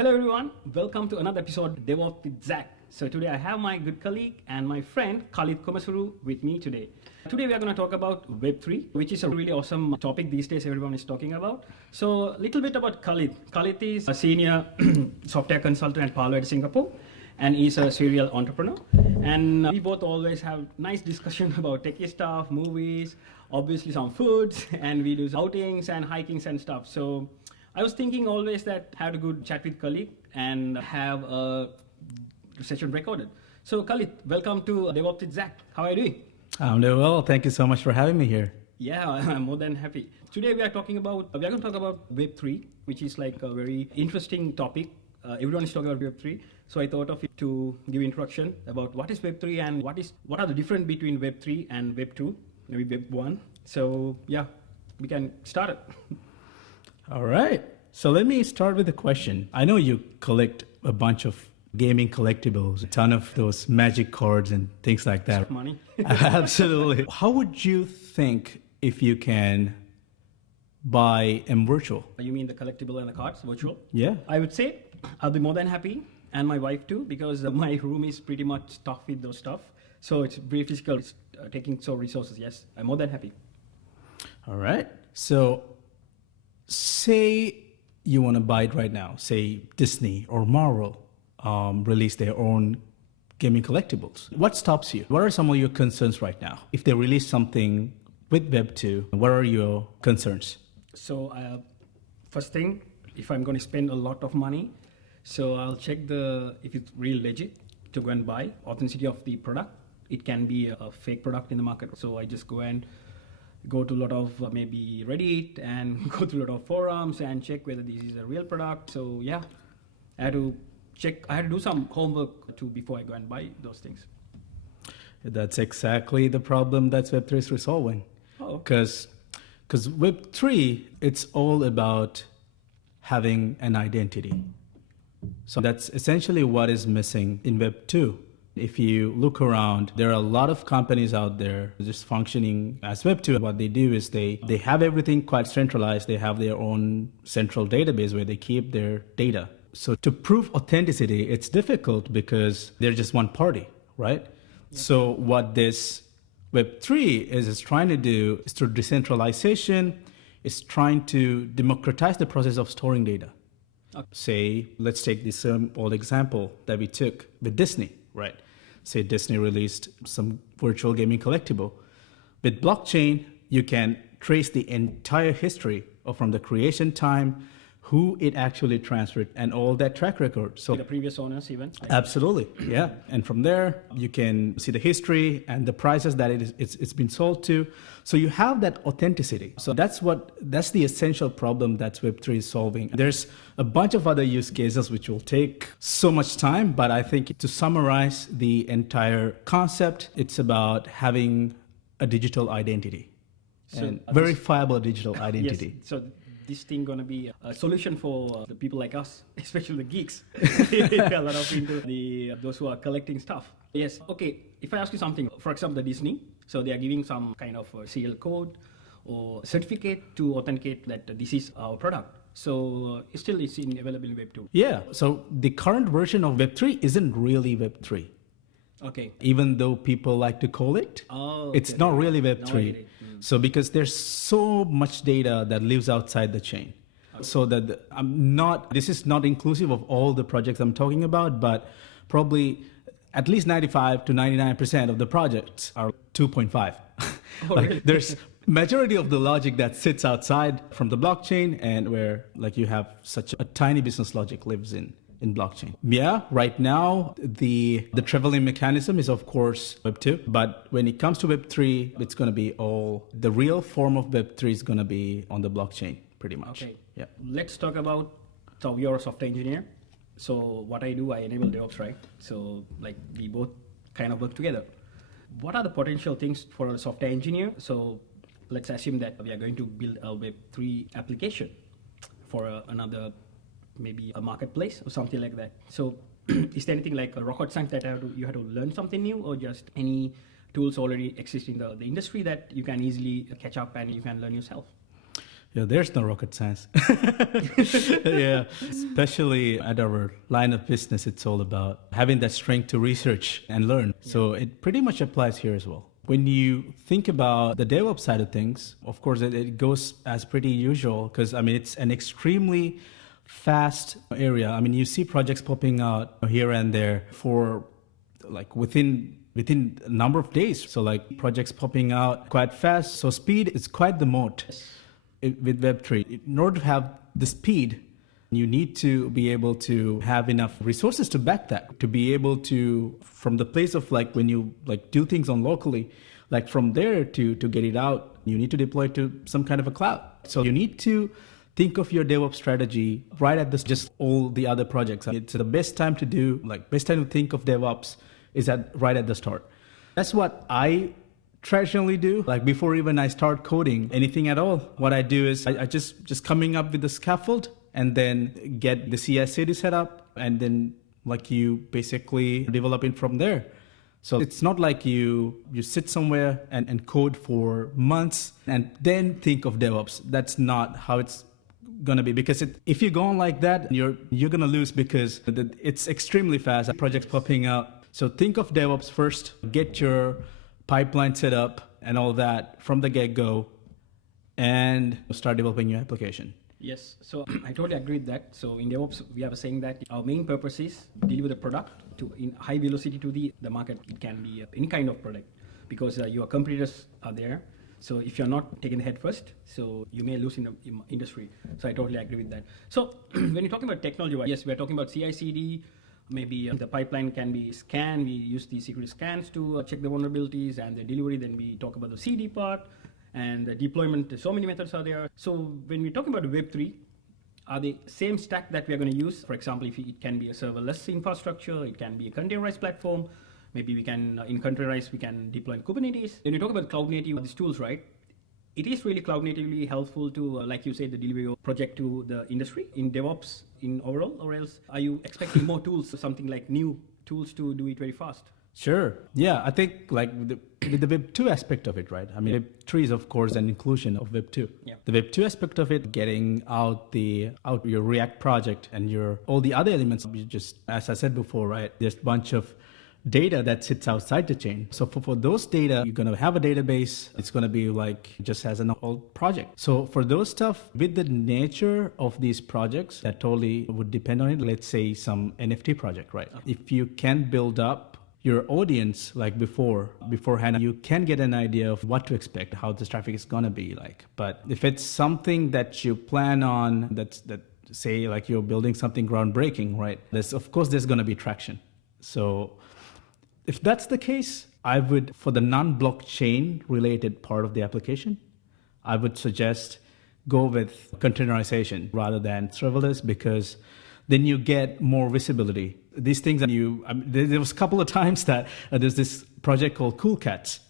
Hello everyone, welcome to another episode of DevOps with Zach. So today I have my good colleague and my friend Kalith with me today. Today we are going to talk about Web3, which is a really awesome topic these days everyone is talking about. So a little bit about Kalith. Kalith is a senior software consultant at Palo Alto, Singapore, and he's a serial entrepreneur. And we both always have nice discussion about techie stuff, movies, obviously some foods, and we do outings and hikings and stuff. So I was thinking always that have a good chat with colleague and have a session recorded. So Kalith, welcome to DevOps with Zach. How are you doing? I'm doing well. Thank you so much for having me here. Yeah, I'm more than happy. Today we are going to talk about Web3, which is like a very interesting topic. Everyone is talking about Web3. So I thought of it to give introduction about what is Web3 and what are the difference between Web3 and Web2, maybe Web1. So yeah, we can start it. All right. So let me start with a question. I know you collect a bunch of gaming collectibles, a ton of those magic cards and things like that. Money. Absolutely. How would you think if you can buy M virtual? You mean the collectible and the cards, virtual? Yeah. I would say I'll be more than happy, and my wife too, because my room is pretty much stuffed with those stuff. So it's very physical, it's taking so resources. Yes, I'm more than happy. All right. So say you want to buy it right now. Say Disney or Marvel release their own gaming collectibles. What stops you? What are some of your concerns right now? If they release something with Web2, what are your concerns? So first thing, if I'm going to spend a lot of money, so I'll check if it's real legit to go and buy authenticity of the product. It can be a fake product in the market. So I just go to a lot of maybe Reddit and go to a lot of forums and check whether this is a real product. So yeah, I had to do some homework too before I go and buy those things. That's exactly the problem that Web3 is resolving. Oh. Because Web3, it's all about having an identity. So that's essentially what is missing in Web2. If you look around, there are a lot of companies out there just functioning as Web2. What they do is they have everything quite centralized. They have their own central database where they keep their data. So to prove authenticity, it's difficult because they're just one party, right? Yeah. So what this Web3 is trying to do is through decentralization, is trying to democratize the process of storing data. Okay. Say, let's take this old example that we took with Disney, right? Say Disney released some virtual gaming collectible. With blockchain, you can trace the entire history from the creation time, who it actually transferred, and all that track record. So the previous owners even? Absolutely, yeah. And from there, you can see the history and the prices that it's been sold to. So you have that authenticity. So that's the essential problem that Web3 is solving. There's a bunch of other use cases which will take so much time, but I think to summarize the entire concept, it's about having a digital identity, and verifiable digital identity. Yes. So this thing going to be a solution for the people like us, especially the geeks. A lot of into those who are collecting stuff. Yes. Okay. If I ask you something, for example, the Disney, so they are giving some kind of serial code or certificate to authenticate that this is our product. So it's available in Web2. Yeah. So the current version of Web3 isn't really Web3. Okay. Even though people like to call it, it's not really Web3. So because there's so much data that lives outside the chain. Okay. So that this is not inclusive of all the projects I'm talking about, but probably at least 95 to 99% of the projects are 2.5. Really? There's majority of the logic that sits outside from the blockchain, and where you have such a tiny business logic lives in blockchain. Yeah, right now, the traveling mechanism is, of course, Web2. But when it comes to Web3, it's going to be the real form of Web3 is going to be on the blockchain, pretty much. Okay. Yeah. Let's talk about, so you're a software engineer. So what I do, I enable DevOps, right? So we both kind of work together. What are the potential things for a software engineer? So let's assume that we are going to build a Web3 application for another, maybe a marketplace or something like that. So is there anything like a rocket science that you have to learn something new, or just any tools already exist in the industry that you can easily catch up and you can learn yourself? Yeah, there's no rocket science. Yeah, especially at our line of business, it's all about having that strength to research and learn. Yeah. So it pretty much applies here as well. When you think about the DevOps side of things, of course, it goes as pretty usual because, I mean, it's an extremely fast area. I mean, you see projects popping out here and there for like within a number of days. So like projects popping out quite fast. So speed is quite the moat. Yes. With Web3. In order to have the speed, you need to be able to have enough resources to back that, to be able to, from the place of like when you like do things on locally, like from there to get it out, you need to deploy to some kind of a cloud. So you need to think of your DevOps strategy right at this, just all the other projects. It's the best time to do, like best time to think of DevOps is right at the start. That's what I traditionally do, like before even I start coding anything at all. What I do is I just coming up with the scaffold and then get the CI/CD set up, and then like you basically develop it from there. So it's not like you sit somewhere and code for months and then think of DevOps. That's not how it's gonna be, because if you go on like that, you're gonna lose because it's extremely fast. Projects popping out. So think of DevOps first. Get your pipeline set up and all that from the get-go and start developing your application. Yes, so I totally agree with that. So in DevOps, we are saying that our main purpose is deliver the product in high velocity to the market. It can be any kind of product because your competitors are there. So if you're not taking the head first, so you may lose in the industry. So I totally agree with that. So when you're talking about technology, yes, we're talking about CI/CD. Maybe the pipeline can be scanned. We use the security scans to check the vulnerabilities and the delivery. Then we talk about the CD part and the deployment. So many methods are there. So when we're talking about Web3, are the same stack that we are going to use? For example, if it can be a serverless infrastructure, it can be a containerized platform. Maybe we can, in containerized, we can deploy in Kubernetes. When you talk about cloud native, these tools, right? It is really cloud natively helpful to, like you said, the delivery of project to the industry in DevOps in overall, or else are you expecting more tools, something like new tools to do it very fast? Sure. Yeah, I think like with the Web2 aspect of it, right? I mean, Web3 is of course an inclusion of Web2. Yeah. The Web2 aspect of it, getting out your React project and all the other elements, just as I said before, right? There's a bunch of data that sits outside the chain. So for those data, you're going to have a database. It's going to be like just as an old project. So for those stuff, with the nature of these projects, that totally would depend on it. Let's say some NFT project, right? If you can build up your audience like beforehand, you can get an idea of what to expect, how this traffic is going to be like. But if it's something that you plan on, that say like you're building something groundbreaking, right? Of course, there's going to be traction. So if that's the case, I would, for the non-blockchain related part of the application, I would suggest go with containerization rather than serverless, because then you get more visibility. These things that there was a couple of times that there's this project called Cool Cats,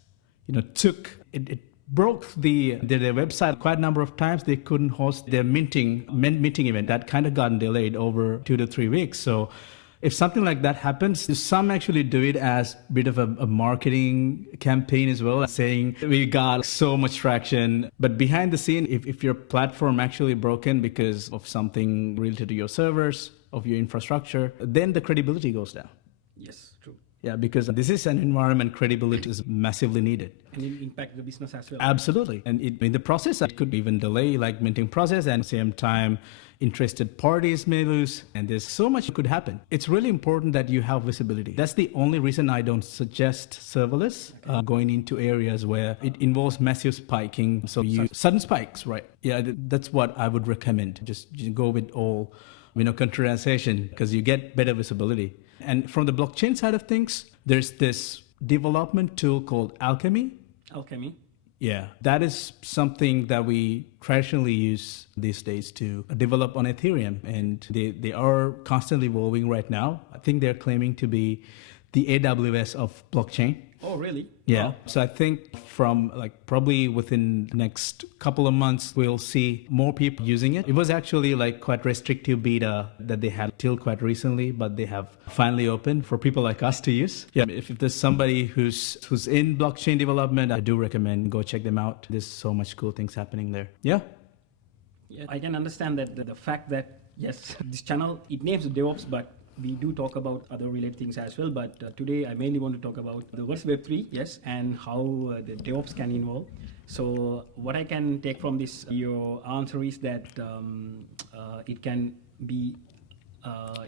it broke their website quite a number of times. They couldn't host their minting event. That kind of gotten delayed over 2 to 3 weeks. So if something like that happens, some actually do it as a bit of a marketing campaign as well, saying we got so much traction. But behind the scene, if your platform actually broken because of something related to your servers, of your infrastructure, then the credibility goes down. Yes, true. Yeah, because this is an environment, credibility is massively needed. And it impacts the business as well. Absolutely. And in the process, it could even delay like minting process, and at the same time, interested parties may lose, and there's so much could happen. It's really important that you have visibility. That's the only reason I don't suggest serverless going into areas where it involves massive spiking. So sudden spikes, right? Yeah, that's what I would recommend. Just go with all, containerization, because you get better visibility. And from the blockchain side of things, there's this development tool called Alchemy. Alchemy. Yeah, that is something that we traditionally use these days to develop on Ethereum. And they are constantly evolving right now. I think they're claiming to be the AWS of blockchain. Oh, really? Yeah. Wow. So I think from probably within the next couple of months, we'll see more people using it. It was actually quite restrictive beta that they had till quite recently, but they have finally opened for people like us to use. Yeah. If there's somebody who's in blockchain development, I do recommend go check them out. There's so much cool things happening there. Yeah. Yeah, I can understand that the fact that, yes, this channel, it names DevOps, but we do talk about other related things as well. But today I mainly want to talk about the what's Web3, yes, and how the DevOps can involve. So what I can take from this, your answer is that it can be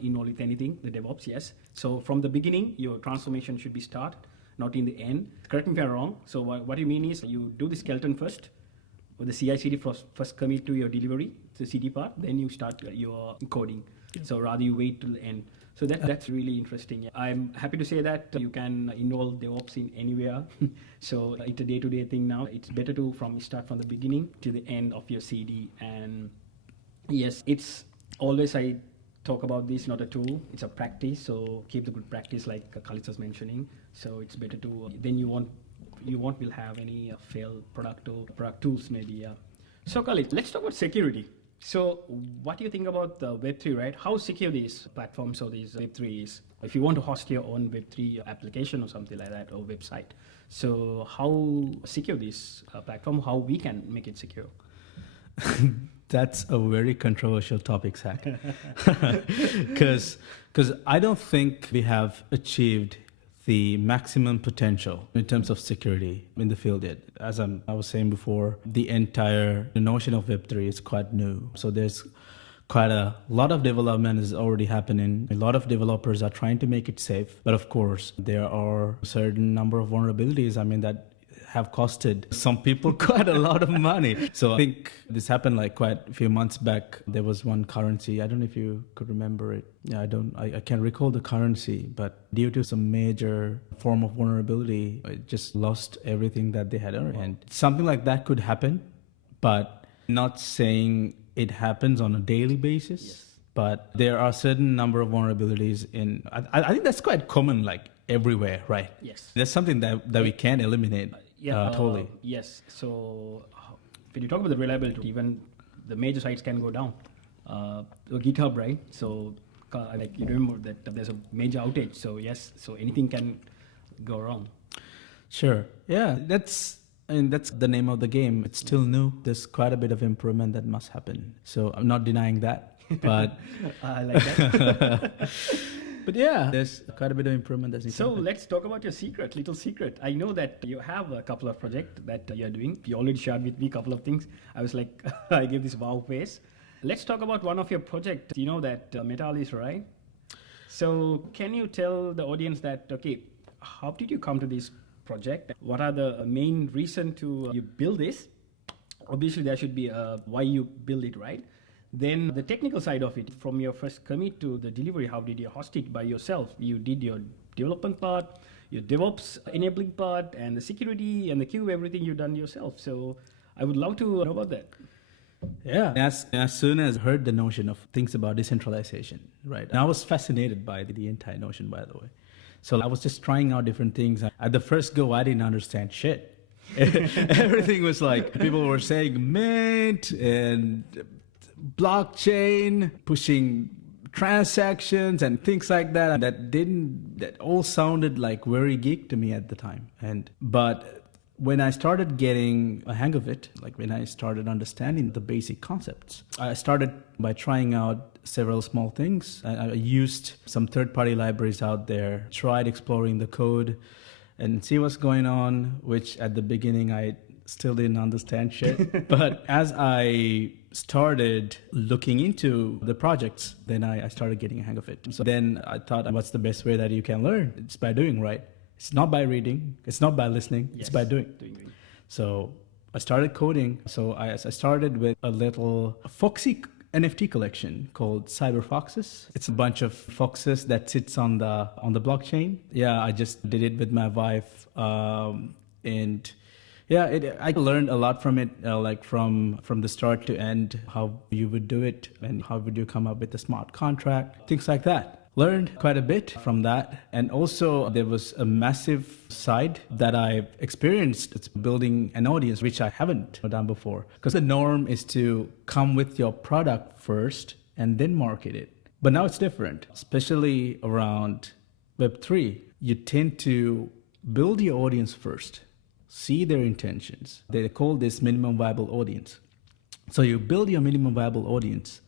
involved with anything, the DevOps, yes. So from the beginning, your transformation should be started, not in the end. Correct me if I'm wrong. So what you mean is you do the skeleton first, or the CI/CD first commit to your delivery, the CD part, then you start your coding. Yeah. So rather you wait till the end. So that's really interesting. I'm happy to say that you can involve DevOps in anywhere. So it's a day-to-day thing now. It's better to start from the beginning to the end of your CD. And yes, it's always I talk about this, not a tool, it's a practice. So keep the good practice like Kalith was mentioning. So it's better to, then you won't will have any failed product or product tools maybe. Yeah. So Kalith, let's talk about security. So what do you think about the Web3, right? How secure these platforms or these Web3 is? If you want to host your own Web3 application or something like that, or website. So how secure this platform, how we can make it secure? That's a very controversial topic, Zach. Because I don't think we have achieved the maximum potential in terms of security in the field yet. As I was saying before, the notion of Web3 is quite new. So there's quite a lot of development is already happening. A lot of developers are trying to make it safe. But of course, there are a certain number of vulnerabilities, that have costed some people quite a lot of money. So I think this happened like quite a few months back. There was one currency. I don't know if you could remember it. Yeah, I can't recall the currency, but due to some major form of vulnerability, it just lost everything that they had earned. And something like that could happen, but not saying it happens on a daily basis. Yes. But there are certain number of vulnerabilities I think that's quite common, like everywhere, right? Yes. That's something that we can eliminate. Totally. Yes. So when you talk about the reliability, even the major sites can go down. GitHub, right? So like you remember that there's a major outage. So yes, so anything can go wrong. Sure. Yeah, that's the name of the game. It's still new. There's quite a bit of improvement that must happen. So I'm not denying that, but I like that. But yeah, there's quite a bit of improvement that's needed. So let's talk about your little secret. I know that you have a couple of projects that you're doing. You already shared with me a couple of things. I was like, I gave this wow face. Let's talk about one of your projects. You know that Metalist, right? So can you tell the audience that, okay, how did you come to this project? What are the main reason to you build this? Obviously, there should be why you build it, right? Then the technical side of it, from your first commit to the delivery, how did you host it by yourself? You did your development part, your DevOps enabling part, and the security and the queue, everything you've done yourself. So I would love to know about that. Yeah. As soon as I heard the notion of things about decentralization, right? And I was fascinated by the entire notion, by the way. So I was just trying out different things. At the first go, I didn't understand shit. Everything was like, people were saying mint and blockchain, pushing transactions and things like that. That all sounded like very geek to me at the time. But when I started getting a hang of it, like when I started understanding the basic concepts, I started by trying out several small things. I used some third-party libraries out there, tried exploring the code and see what's going on, which at the beginning I still didn't understand shit. But as I started looking into the projects, then I started getting a hang of it. So then I thought, what's the best way that you can learn? It's by doing, right? It's not by reading. It's not by listening. Yes. It's by doing. So I started coding. So I started with a little foxy NFT collection called Cyber Foxes. It's a bunch of foxes that sits on the blockchain. Yeah, I just did it with my wife, and yeah, I learned a lot from it, like from the start to end, how you would do it and how would you come up with a smart contract, things like that. Learned quite a bit from that. And also there was a massive side that I experienced. It's building an audience, which I haven't done before. Because the norm is to come with your product first and then market it. But now it's different, especially around Web3. You tend to build your audience first, see their intentions. They call this minimum viable audience. So you build your minimum viable audience,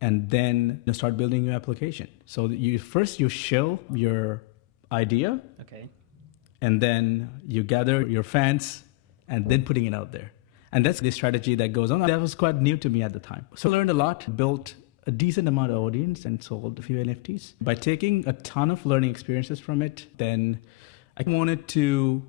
and then you start building your application. So you show your idea, Okay. and then you gather your fans, and then putting it out there. And that's the strategy that goes on. That was quite new to me at the time. So I learned a lot, built a decent amount of audience, and sold a few NFTs. By taking a ton of learning experiences from it, then I wanted to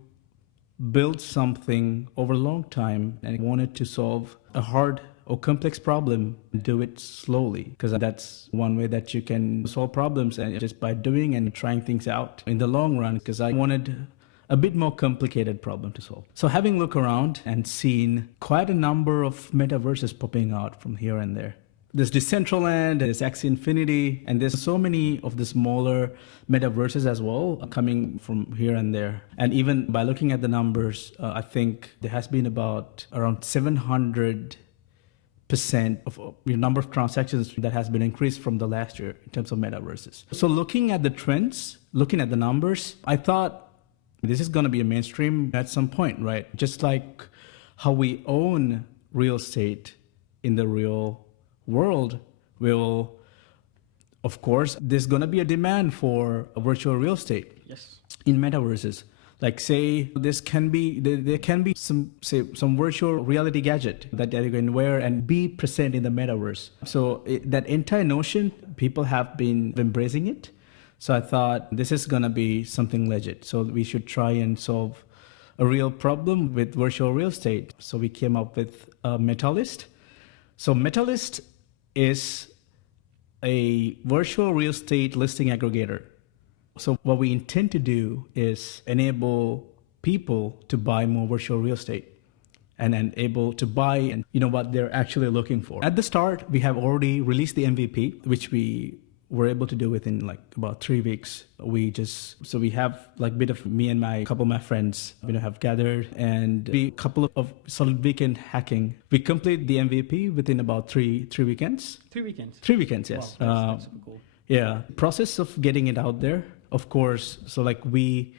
build something over a long time, and I wanted to solve a hard or complex problem and do it slowly, because that's one way that you can solve problems, and just by doing and trying things out in the long run, because I wanted a bit more complicated problem to solve. So having looked around and seen quite a number of metaverses popping out from here and there. There's Decentraland, there's Axie Infinity, and there's so many of the smaller metaverses as well coming from here and there. And even by looking at the numbers, I think there has been about around 700% of the number of transactions that has been increased from the last year in terms of metaverses. So looking at the trends, looking at the numbers, I thought this is going to be a mainstream at some point, right? Just like how we own real estate in the real world, will, of course, there's going to be a demand for a virtual real estate. Yes. In metaverses. Like say there can be some virtual reality gadget that you can wear and be present in the metaverse. So that entire notion, people have been embracing it. So I thought this is going to be something legit. So we should try and solve a real problem with virtual real estate. So we came up with Metalist. So Metalist is a virtual real estate listing aggregator. So what we intend to do is enable people to buy more virtual real estate and able to buy and what they're actually looking for. At the start, we have already released the MVP, which we were able to do within like about 3 weeks. We have like bit of me and my couple of my friends, have gathered and a couple of solid weekend hacking. We complete the MVP within about three weekends. 3 weekends. 3 weekends, yes. Wow, that's cool. Yeah, process of getting it out there, of course. So like we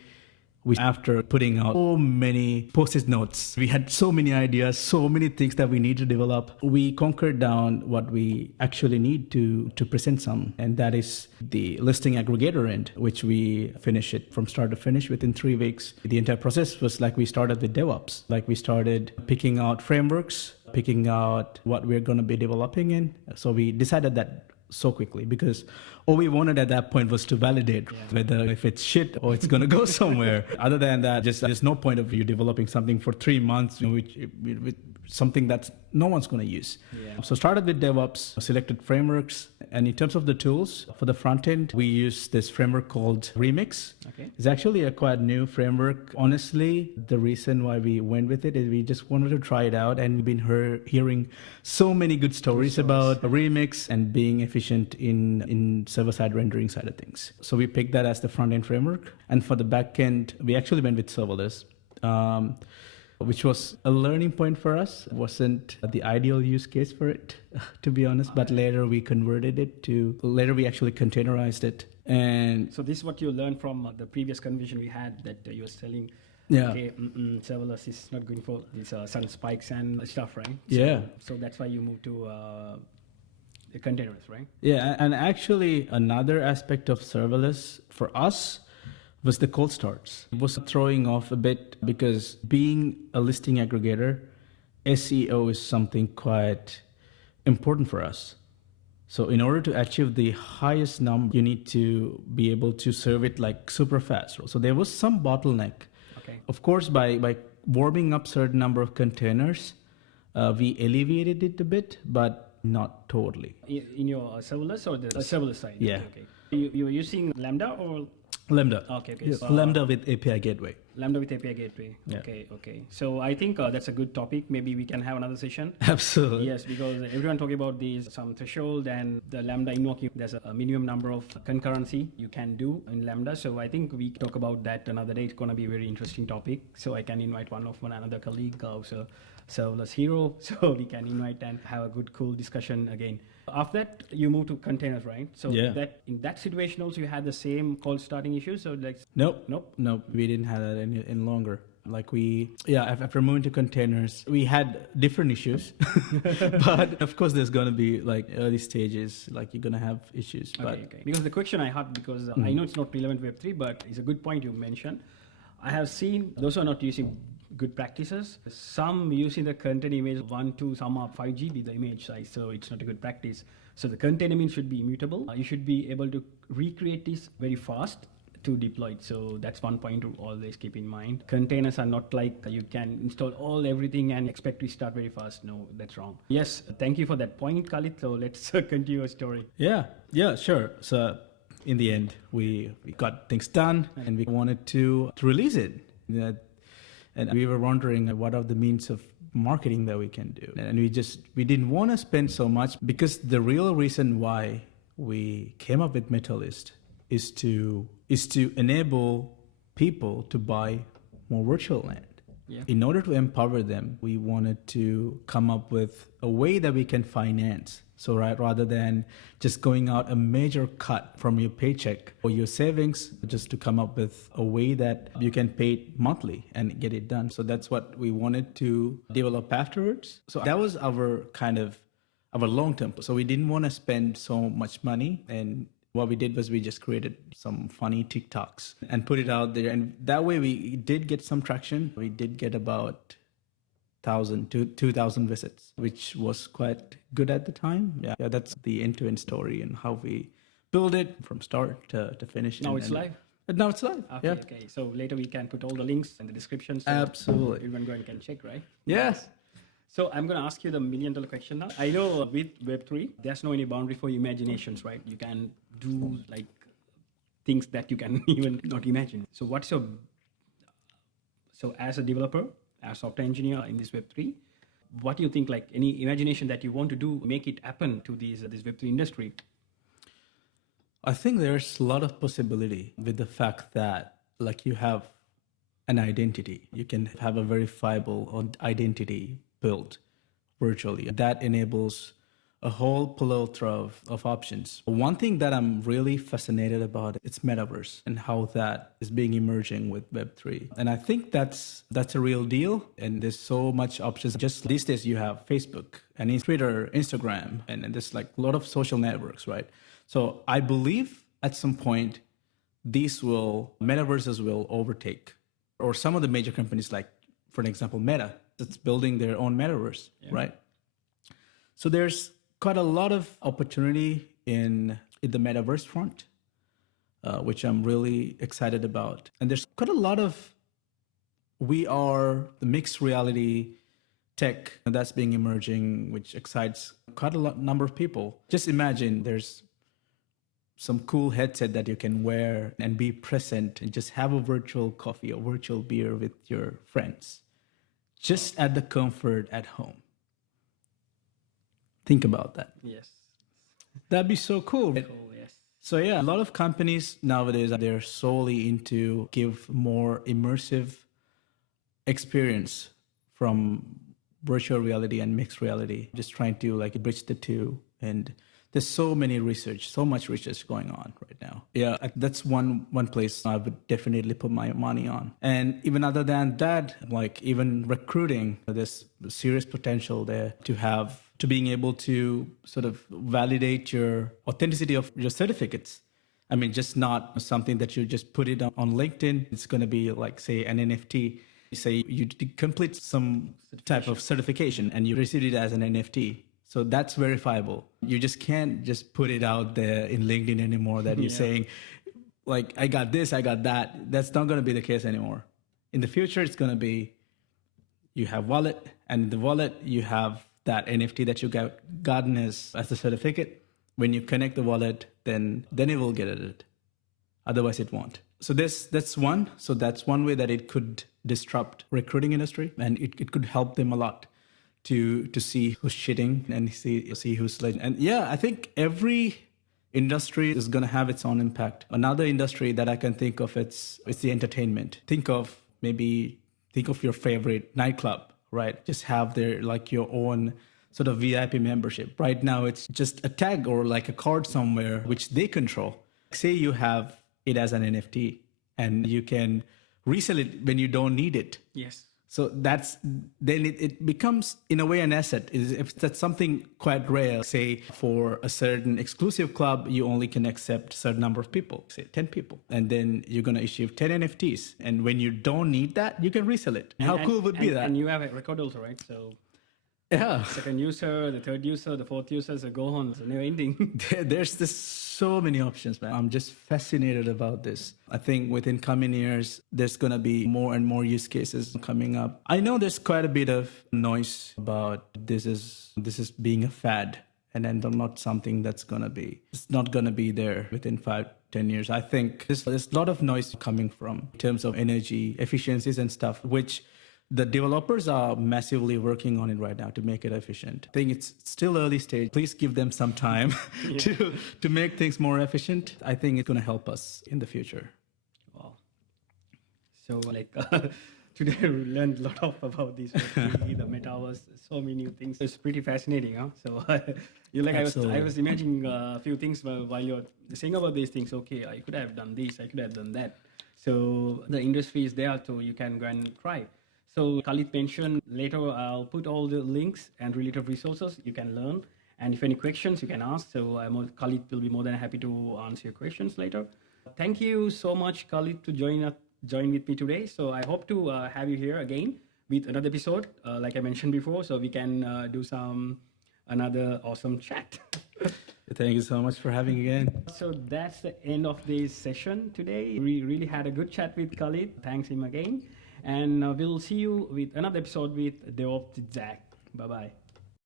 after putting out so many post-it notes, we had so many ideas, so many things that we need to develop. We conquered down what we actually need to present some, and that is the listing aggregator end, which we finish it from start to finish within 3 weeks. The entire process was like we started with DevOps. Like we started picking out frameworks, picking out what we're going to be developing in. So we decided that so quickly, because all we wanted at that point was to validate whether if it's shit or it's going to go somewhere. Other than that, there's no point of you developing something for 3 months, with something that no one's going to use. Yeah. So started with DevOps, selected frameworks, and in terms of the tools for the front end, we use this framework called Remix. Okay. It's actually a quite new framework. Honestly, the reason why we went with it is we just wanted to try it out, and we've been hearing so many good stories about Remix and being efficient in server-side rendering side of things. So we picked that as the front-end framework. And for the back-end, we actually went with serverless, which was a learning point for us. It wasn't the ideal use case for it, to be honest. But later we converted it we actually containerized it. And so this is what you learned from the previous conversation we had, that you were telling, okay, serverless is not going for these sun spikes and stuff, right? So that's why you moved to the containers, right? Yeah, and actually another aspect of serverless for us was the cold starts. It was throwing off a bit, because being a listing aggregator, SEO is something quite important for us. So in order to achieve the highest number, you need to be able to serve it like super fast. So there was some bottleneck. Okay. Of course, by warming up certain number of containers, we alleviated it a bit, but not totally. In your serverless or the serverless side? Yeah. Okay. You were using Lambda or? Lambda. Okay. Yes. Lambda with API gateway. Lambda with API gateway. Yeah. Okay. So I think that's a good topic. Maybe we can have another session. Absolutely. Yes, because everyone talking about some threshold, and the Lambda invoking, there's a minimum number of concurrency you can do in Lambda. So I think we talk about that another day. It's going to be a very interesting topic. So I can invite another colleague, also serverless hero, so we can invite and have a good, cool discussion again. After that, you move to containers, right? So that in that situation also you had the same cold starting issue. So like Nope. We didn't have that any longer. After moving to containers, we had different issues, but of course there's going to be like early stages, like you're going to have issues. Okay. Because the question I had, because I know it's not relevant Web3, but it's a good point you mentioned. I have seen those who are not using good practices. Some using the content image 1 to some are 5 GB the image size, so it's not a good practice. So the content image should be immutable. You should be able to recreate this very fast to deploy it. So that's one point to always keep in mind. Containers are not like you can install everything and expect to start very fast. No, that's wrong. Yes, thank you for that point, Kalith. So let's continue our story. Yeah, sure. So in the end, we got things done and we wanted to release it. And we were wondering what are the means of marketing that we can do. And we didn't want to spend so much, because the real reason why we came up with Metalist is to enable people to buy more virtual land. Yeah. In order to empower them, we wanted to come up with a way that we can finance. So rather than just going out a major cut from your paycheck or your savings, just to come up with a way that you can pay it monthly and get it done. So that's what we wanted to develop afterwards. So that was our long-term. So we didn't want to spend so much money, and what we did was we just created some funny TikToks and put it out there. And that way we did get some traction. We did get about 1,000 to 2,000 visits, which was quite good at the time. Yeah, that's the end-to-end story and how we build it from start to finish. Now it's live? Now it's live. Okay. So later we can put all the links in the description. So absolutely. Everyone going can check, right? Yes. So I'm going to ask you the $1 million question now. I know with Web3, there's no any boundary for imaginations, right? You can do like things that you can even not imagine. So as a developer, as software engineer in this Web3, what do you think, like any imagination that you want to do, make it happen to this Web3 industry? I think there's a lot of possibility with the fact that like you have an identity. You can have a verifiable identity built virtually. That enables a whole plethora of options. One thing that I'm really fascinated about, it's metaverse and how that is being emerging with Web3. And I think that's a real deal. And there's so much options. Just these days you have Facebook and Twitter, Instagram, and there's like a lot of social networks, right? So I believe at some point metaverses will overtake, or some of the major companies, like for an example, Meta, that's building their own metaverse, right? So there's quite a lot of opportunity in the metaverse front, which I'm really excited about. And there's quite a lot of the mixed reality tech that's being emerging, which excites quite a number of people. Just imagine there's some cool headset that you can wear and be present and just have a virtual coffee or virtual beer with your friends, just at the comfort at home. Think about that. Yes. That'd be so cool. Cool, yes. So yeah, a lot of companies nowadays, they're solely into give more immersive experience from virtual reality and mixed reality, just trying to like bridge the two. And there's so much research going on right now. Yeah, that's one place I would definitely put my money on. And even other than that, like even recruiting, there's serious potential there to being able to sort of validate your authenticity of your certificates. I mean, just not something that you just put it on LinkedIn. It's going to be like, say, an NFT. Say you complete some type of certification and you receive it as an NFT. So that's verifiable. You just can't just put it out there in LinkedIn anymore that you're saying, like, I got this, I got that. That's not going to be the case anymore. In the future, it's going to be you have wallet, and in the wallet, you have that NFT that you gotten as a certificate. When you connect the wallet, then it will get it. Otherwise, it won't. So that's one. So that's one way that it could disrupt recruiting industry, and it could help them a lot to see who's cheating and see who's like. And yeah, I think every industry is going to have its own impact. Another industry that I can think of, it's the entertainment. Think of your favorite nightclub, right? Just have their like your own sort of VIP membership. Right now, it's just a tag or like a card somewhere which they control. Say you have it as an NFT and you can resell it when you don't need it. Yes. So then it becomes in a way an asset. If that's something quite rare, say for a certain exclusive club, you only can accept a certain number of people, say 10 people, and then you're going to issue 10 NFTs. And when you don't need that, you can resell it. How cool would be that? And you have a record also, right? So yeah, second user, the third user, the fourth user, so go on, it's never ending. There's so many options, man. I'm just fascinated about this. I think within coming years, there's going to be more and more use cases coming up. I know there's quite a bit of noise about this is being a fad and then not something it's not going to be there within 5-10 years. I think there's a lot of noise coming from in terms of energy efficiencies and stuff, which the developers are massively working on it right now to make it efficient. I think it's still early stage. Please give them some time to make things more efficient. I think it's going to help us in the future. Wow. So today we learned a lot about this, the metaverse, so many new things. It's pretty fascinating, huh? So I was imagining a few things while you're saying about these things. Okay, I could have done this, I could have done that. So the industry is there, so you can go and try. So Kalith mentioned later, I'll put all the links and related resources you can learn. And if any questions, you can ask. So Kalith will be more than happy to answer your questions later. Thank you so much, Kalith, to join with me today. So I hope to have you here again with another episode, like I mentioned before, so we can do another awesome chat. Thank you so much for having me again. So that's the end of this session today. We really had a good chat with Kalith. Thanks him again. And we'll see you with another episode with DevOps with Zach. Bye-bye.